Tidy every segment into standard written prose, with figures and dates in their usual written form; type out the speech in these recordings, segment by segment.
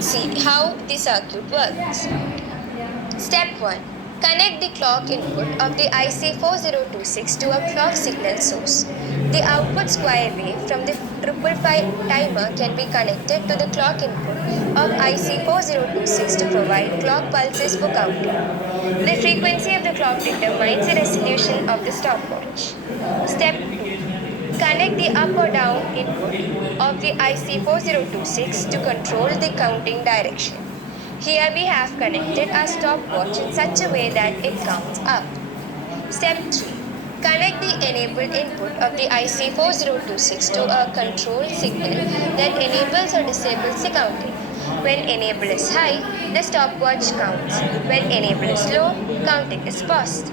see how the circuit works. Step 1. Connect the clock input of the IC4026 to a clock signal source. The output square wave from the 555 timer can be connected to the clock input of IC4026 to provide clock pulses for counting. The frequency of the clock determines the resolution of the stopwatch. Step 2. Connect the up or down input of the IC4026 to control the counting direction. Here we have connected our stopwatch in such a way that it counts up. Step 3. Connect the enabled input of the IC4026 to a control signal that enables or disables the counting. When enable is high, the stopwatch counts. When enable is low, counting is paused.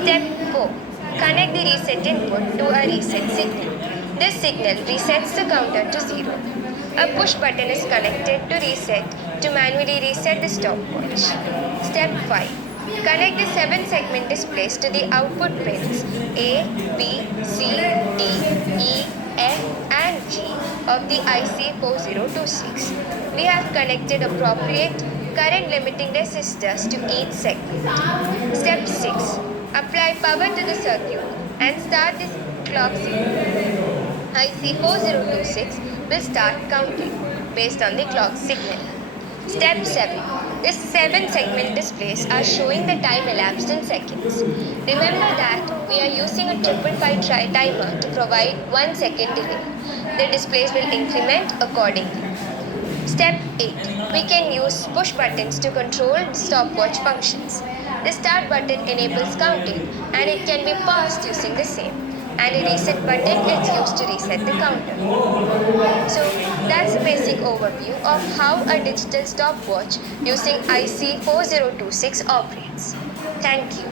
Step 4. Connect the reset input to a reset signal. This signal resets the counter to 0. A push button is connected to reset to manually reset the stopwatch. Step 5. Connect the 7 segment displays to the output pins A, B, C, D, E, F and G of the IC4026. We have connected appropriate current limiting resistors to each segment. Step 6. Apply power to the circuit and start the clock signal. IC4026 will start counting based on the clock signal. Step 7. The 7 segment displays are showing the time elapsed in seconds. Remember that we are using a 555 timer to provide 1 second delay. The displays will increment accordingly. Step 8. We can use push buttons to control stopwatch functions. The start button enables counting and it can be paused using the same. And a reset button is used to reset the counter. So that's a basic overview of how a digital stopwatch using IC4026 operates. Thank you.